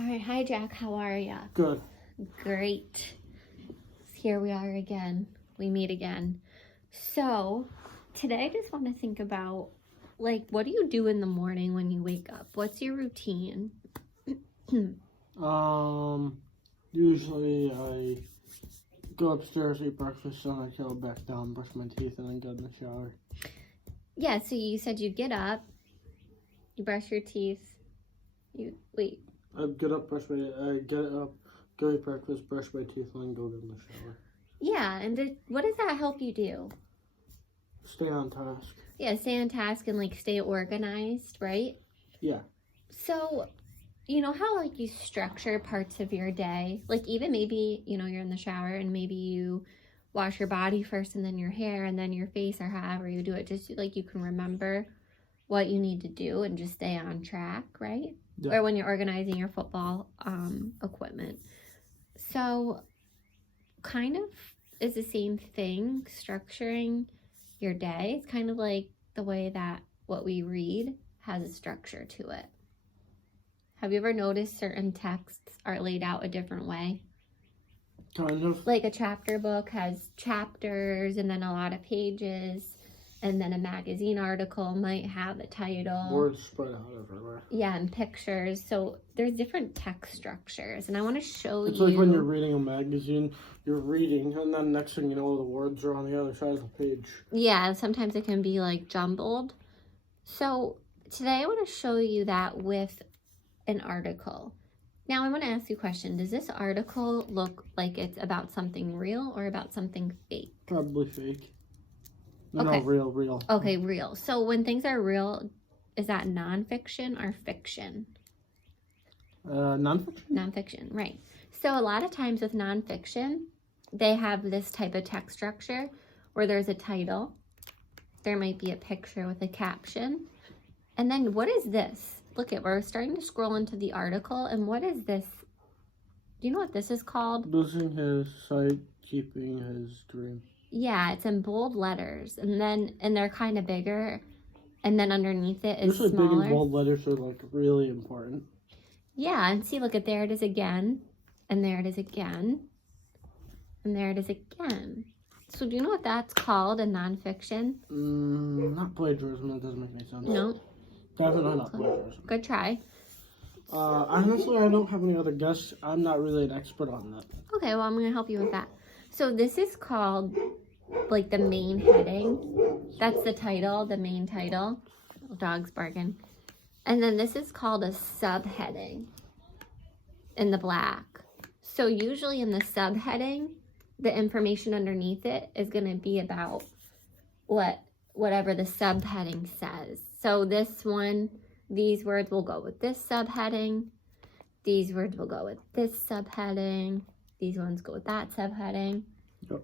All right, hi Jack, how are ya? Good. Great. Here we are again. We meet again. So, today I just want to think about, like, what do you do in the morning when you wake up? What's your routine? Usually I go upstairs, eat breakfast, then I go back down, brush my teeth, and then go in the shower. Yeah, so you said you get up, you brush your teeth, I get up, go eat breakfast, brush my teeth, and then go in the shower. Yeah, and what does that help you do? Stay on task. Yeah, stay on task and, like, stay organized, right? Yeah. So, you know how, like, you structure parts of your day? Like, even maybe, you're in the shower and maybe you wash your body first and then your hair and then your face, or however you do it, just so, like, you can remember what you need to do and just stay on track, right? Yeah. Or when you're organizing your football equipment. So, kind of is the same thing, structuring your day. It's kind of like the way that what we read has a structure to it. Have you ever noticed certain texts are laid out a different way? Kind of. Like a chapter book has chapters and then a lot of pages, and then a magazine article might have a title. Words spread out everywhere. Yeah, and pictures. So there's different text structures, and I want to show you. It's like when you're reading a magazine, you're reading, and then next thing you know, the words are on the other side of the page. Yeah, sometimes it can be, like, jumbled. So today I want to show you that with an article. Now I want to ask you a question. Does this article look like it's about something real or about something fake? Probably fake. Okay. No, real. Okay, real. So when things are real, is that nonfiction or fiction? Nonfiction. Nonfiction, right. So a lot of times with nonfiction, they have this type of text structure where there's a title, there might be a picture with a caption, and then what is this? Look at, we're starting to scroll into the article, and what is this? Do you know what this is called? Losing his sight, keeping his dream. Yeah, it's in bold letters, and they're kind of bigger, and then underneath it is Usually smaller. big and bold letters are, like, really important. Yeah, and see, look at, there it is again, and there it is again, and there it is again. So do you know what that's called in nonfiction? Not plagiarism. That doesn't make any sense. No. Definitely not plagiarism. Good try. Honestly, I don't have any other guesses. I'm not really an expert on that. Okay, well, I'm going to help you with that. So this is called, like, the main heading. That's the title, the main title. Dog's barking. And then this is called a subheading in the black. So usually in the subheading, the information underneath it is going to be about whatever the subheading says. So this one, these words will go with this subheading. These words will go with this subheading. These ones go with that subheading. Yep.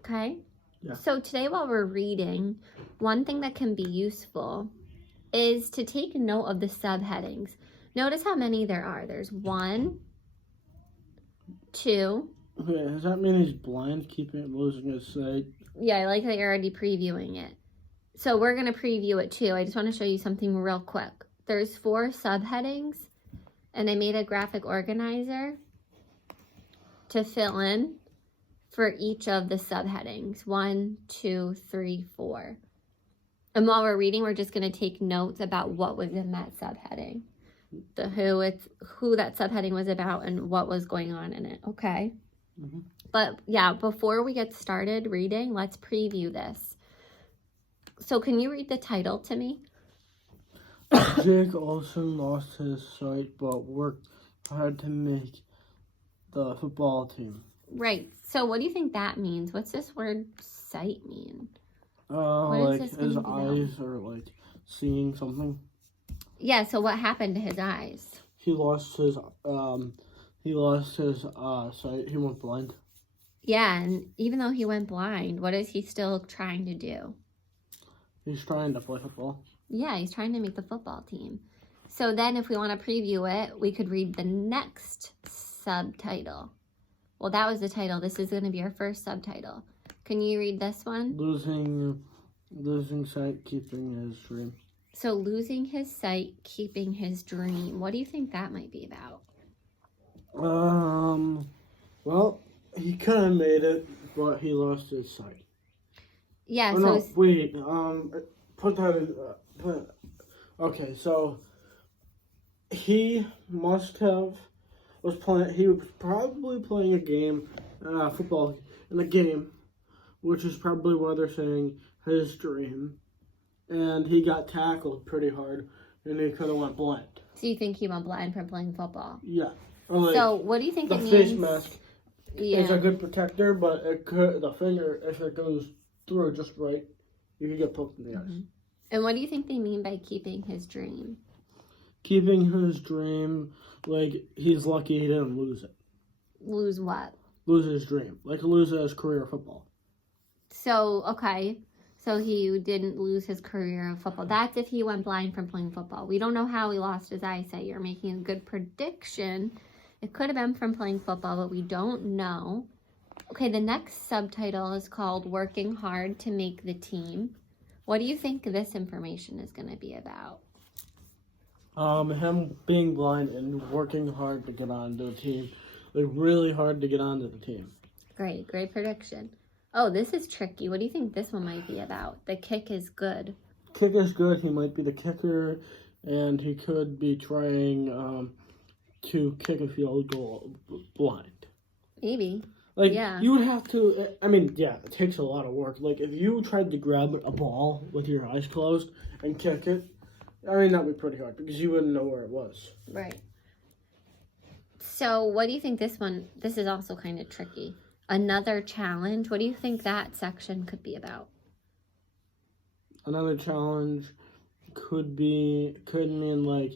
Okay? Yeah. So today while we're reading, one thing that can be useful is to take note of the subheadings. Notice how many there are. There's 1, 2. Okay, does that mean he's blind, losing his sight? Yeah, I like that you're already previewing it. So we're going to preview it too. I just want to show you something real quick. There's 4 subheadings, and I made a graphic organizer to fill in for each of the subheadings. 1, 2, 3, 4. And while we're reading, we're just going to take notes about what was in that subheading. Who that subheading was about and what was going on in it, okay? Mm-hmm. But yeah, before we get started reading, let's preview this. So can you read the title to me? Jake Olsen lost his sight but worked hard to make the football team. Right. So what do you think that means? What's this word sight mean? Like his eyes are, like, seeing something. Yeah, so what happened to his eyes? He lost his sight. He went blind. Yeah, and even though he went blind, what is he still trying to do? He's trying to play football. Yeah, he's trying to make the football team. So then if we want to preview it, we could read the next subtitle. Well, that was the title. This is going to be our first subtitle. Can you read this one? Losing sight, keeping his dream. So losing his sight, keeping his dream. What do you think that might be about? Well, he kind of made it, but he lost his sight. Yeah, Oh, so no, wait. Put that in. Okay, so he must have was playing. He was probably playing a game, football in a game, which is probably why they're saying his dream. And he got tackled pretty hard, and he could have went blind. so you think he went blind from playing football? Yeah. Like, So what do you think the it face means? mask Yeah. is a good protector, but it could the finger, if it goes through just right, you could get poked in the eyes. And what do you think they mean by keeping his dream? Keeping his dream, like he's lucky he didn't lose it. Lose what? Lose his dream, like lose his career of football. So, okay. So he didn't lose his career of football. That's if he went blind from playing football. We don't know how he lost his eyesight. You're making a good prediction. It could have been from playing football, but we don't know. Okay, the next subtitle is called Working Hard to Make the Team. What do you think this information is going to be about? Him being blind and working hard to get onto the team, like really hard to get onto the team. Great prediction. Oh, this is tricky. What do you think this one might be about? The kick is good. Kick is good. He might be the kicker, and he could be trying to kick a field goal blind. Maybe. Like, yeah. You would have to, I mean, yeah, it takes a lot of work. Like, if you tried to grab a ball with your eyes closed and kick it, I mean, that would be pretty hard because you wouldn't know where it was. Right. So what do you think this is also kind of tricky. Another challenge. What do you think that section could be about? Another challenge could mean, like,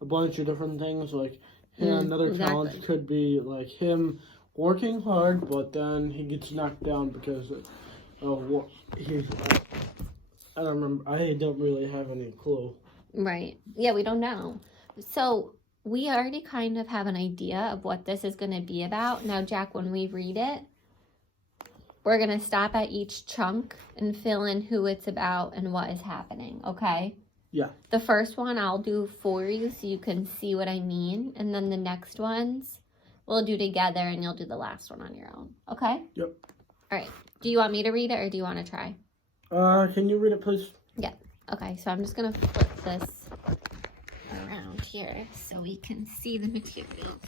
a bunch of different things. Like, another challenge could be, like, him working hard, but then he gets knocked down because of what he's... I don't remember. I don't really have any clue. Right. Yeah, we don't know. So we already kind of have an idea of what this is going to be about. Now, Jack, when we read it, we're going to stop at each chunk and fill in who it's about and what is happening, okay? Yeah. The first one I'll do for you so you can see what I mean. And then the next ones we'll do together and you'll do the last one on your own, okay? Yep. All right. Do you want me to read it or do you want to try? Can you read it, please? Yeah. Okay, so I'm just going to flip this around here so we can see the materials.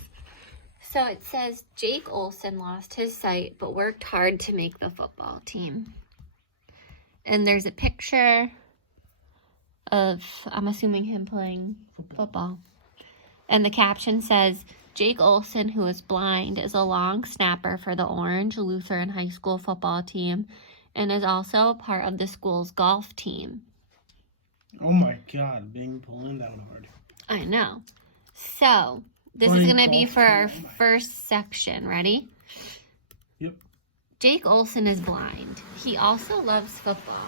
So it says, Jake Olson lost his sight but worked hard to make the football team. And there's a picture of, I'm assuming, him playing football. And the caption says, Jake Olson, who is blind, is a long snapper for the Orange Lutheran High School football team and is also part of the school's golf team. Oh my God, being pulling that hard. I know. So, this is going to be for our first section. Ready? Yep. Jake Olson is blind. He also loves football.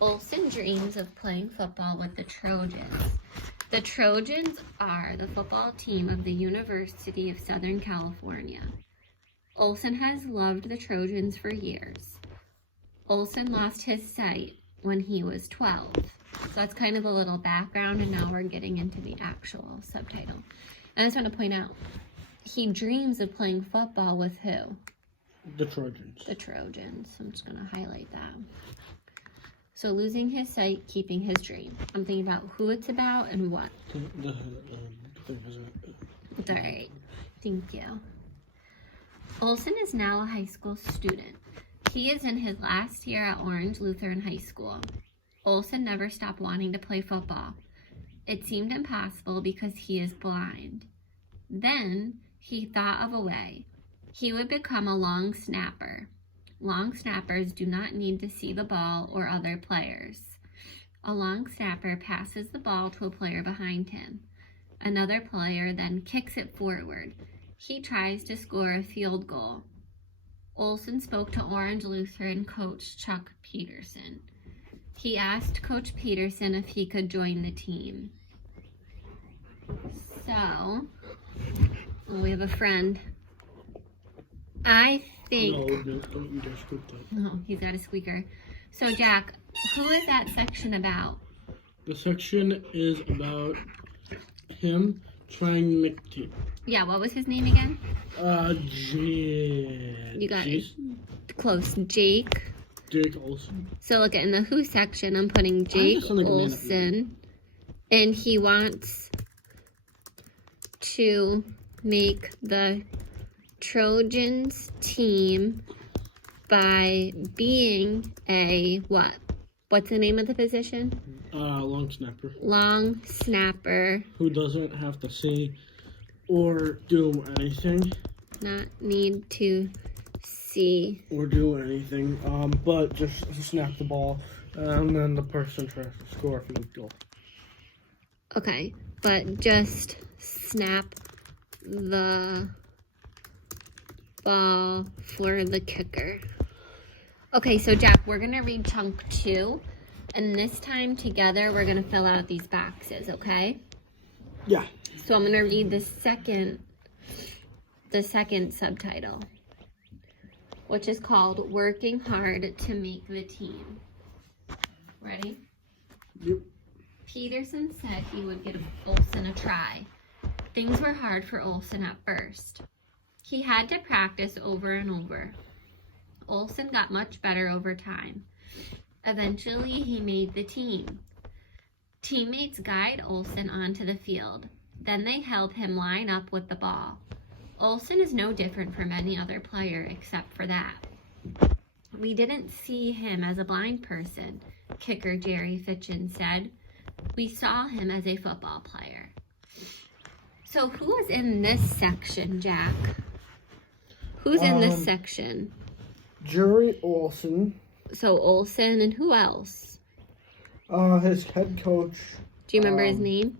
Olson dreams of playing football with the Trojans. The Trojans are the football team of the University of Southern California. Olson has loved the Trojans for years. Olson lost his sight when he was 12. So that's kind of a little background, and now we're getting into the actual subtitle. And I just want to point out, he dreams of playing football with who? The Trojans. The Trojans. I'm just going to highlight that. So losing his sight, keeping his dream. I'm thinking about who it's about and what. All right. Thank you. Olson is now a high school student. He is in his last year at Orange Lutheran High School. Olson never stopped wanting to play football. It seemed impossible because he is blind. Then he thought of a way. He would become a long snapper. Long snappers do not need to see the ball or other players. A long snapper passes the ball to a player behind him. Another player then kicks it forward. He tries to score a field goal. Olson spoke to Orange Lutheran coach Chuck Peterson. He asked Coach Peterson if he could join the team. So, we have a friend. I think... No, don't you dare scoop that. No, he's got a squeaker. So, Jack, who is that section about? The section is about him trying to make the team. Yeah, what was his name again? You got it. Close. Jake. Jake Olsen. So look, in the who section, I'm putting Jake Olsen. And he wants to make the Trojans team by being a what? What's the name of the position? Long snapper. Long snapper. Who doesn't have to see or do anything. Not need to see. Or do anything. But just snap the ball. And then the person tries to score a field goal. Okay, but just snap the ball for the kicker. Okay, so Jack, we're gonna read chunk 2, and this time together we're gonna fill out these boxes, okay? Yeah. So I'm gonna read the second subtitle, which is called Working Hard to Make the Team. Ready? Yep. Peterson said he would give Olsen a try. Things were hard for Olsen at first. He had to practice over and over. Olsen got much better over time. Eventually, he made the team. Teammates guide Olsen onto the field. Then they help him line up with the ball. Olsen is no different from any other player except for that. We didn't see him as a blind person, kicker Jerry Fitchin said. We saw him as a football player. So who is in this section, Jack? Who's in this section? Jerry Olsen. So Olsen, and who else? His head coach. Do you remember his name?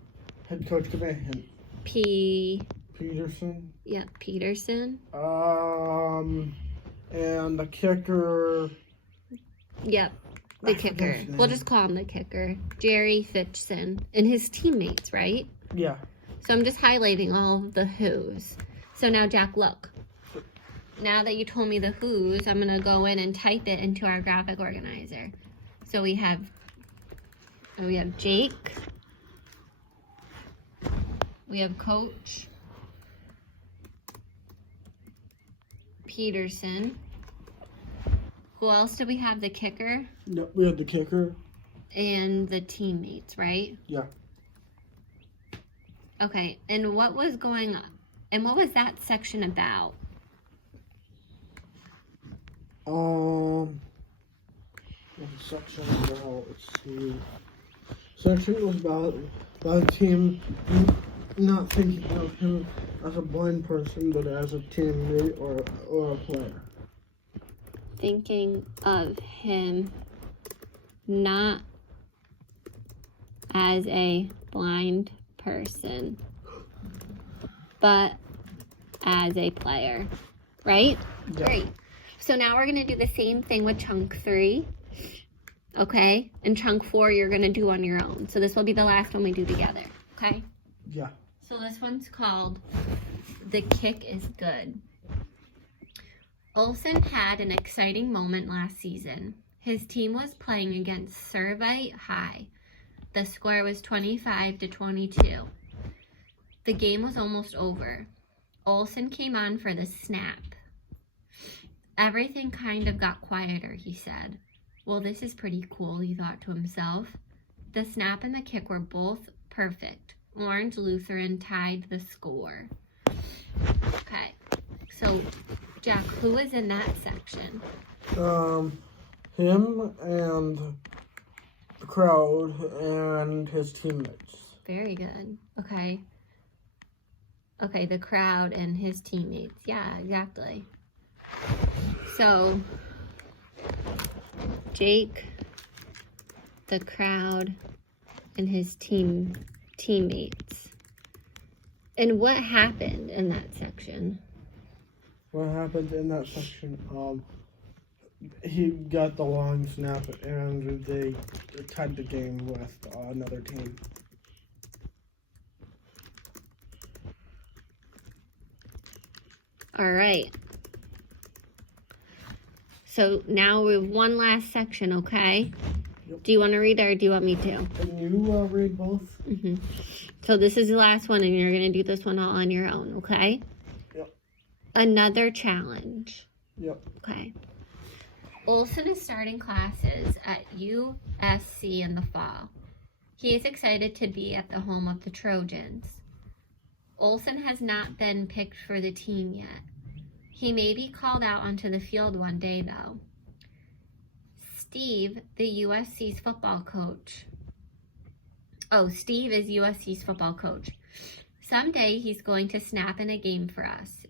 Head coach, give me a hint. Peterson. Yep, Peterson. And the kicker. Yep, the kicker. We'll just call him the kicker. Jerry Fitchson. And his teammates, right? Yeah. So I'm just highlighting all the who's. So now, Jack, look. Now that you told me the who's, I'm going to go in and type it into our graphic organizer. So we have Jake. We have Coach Peterson. Who else do we have? The kicker? Yep, we have the kicker. And the teammates, right? Yeah. Okay, and what was going on? And what was that section about? Section about, let's see. Section was about the team not thinking of him as a blind person, but as a teammate or a player. Thinking of him not as a blind person, but as a player, right? Yeah. Great. So now we're going to do the same thing with chunk 3, okay? And chunk 4 you're going to do on your own. So this will be the last one we do together, okay? Yeah. So this one's called The Kick is Good. Olsen had an exciting moment last season. His team was playing against Servite High. The score was 25-22. The game was almost over. Olsen came on for the snap. Everything kind of got quieter, he said. Well, this is pretty cool, he thought to himself. The snap and the kick were both perfect. Orange Lutheran tied the score. Okay, so Jack, who is in that section? Him and the crowd and his teammates. Very good. Okay. Okay, the crowd and his teammates. Yeah, exactly. So, Jake, the crowd, and his teammates. And what happened in that section? What happened in that section? He got the long snap and they tied the game with another team. All right. So now we have one last section, okay? Yep. Do you want to read it or do you want me to? Can you read both? So this is the last one, and you're going to do this one all on your own, okay? Yep. Another challenge. Yep. Okay. Olsen is starting classes at USC in the fall. He is excited to be at the home of the Trojans. Olsen has not been picked for the team yet. He may be called out onto the field one day, though. Steve, the USC's football coach. Oh, Steve is USC's football coach. Someday he's going to snap in a game for us,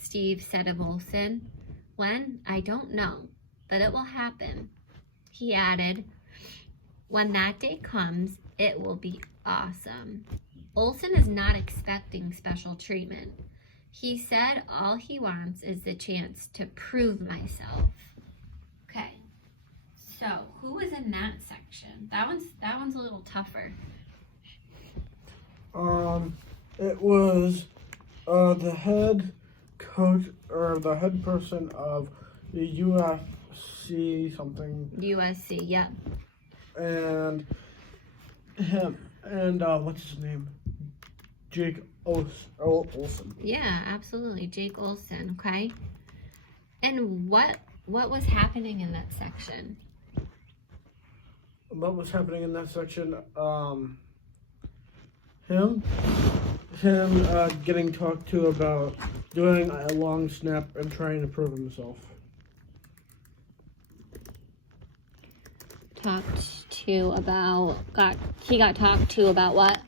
Steve said of Olsen. When? I don't know, but it will happen. He added, when that day comes, it will be awesome. Olsen is not expecting special treatment. He said all he wants is the chance to prove myself. Okay, so who was in that section? That one's a little tougher. It was the head coach or the head person of the UFC something. USC, yep. And him and what's his name? Jake Olsen. Yeah, absolutely. Jake Olsen, okay? And what was happening in that section? What was happening in that section? Him getting talked to about doing a long snap and trying to prove himself. He got talked to about what?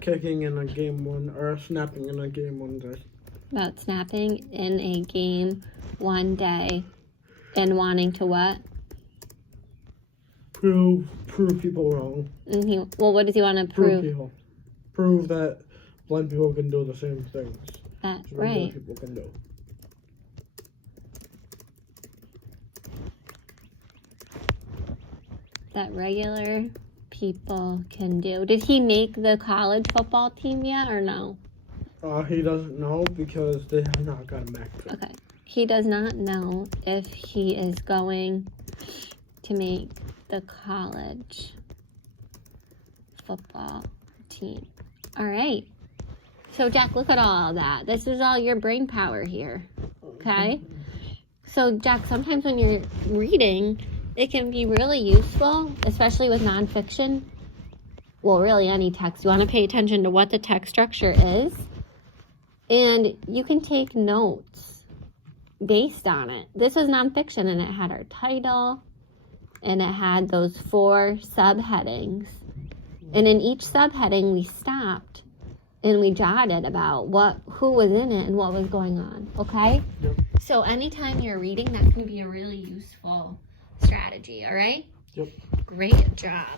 Kicking in a game one, or snapping in a game one day. About snapping in a game one day and wanting to what? Prove people wrong. And what does he want to prove? Prove that blind people can do the same things. That's regular right. People can do. That regular people can do. Did he make the college football team yet or no? He doesn't know because they have not got him back. Okay. He does not know if he is going to make the college football team. All right. So, Jack, look at all that. This is all your brain power here. Okay? So, Jack, sometimes when you're reading, it can be really useful, especially with nonfiction. Well, really any text. You want to pay attention to what the text structure is. And you can take notes based on it. This is nonfiction, and it had our title, and it had those 4 subheadings. And in each subheading, we stopped and we jotted about who was in it and what was going on. Okay? Yep. So anytime you're reading, that can be a really useful strategy. All right? Yep. Great job.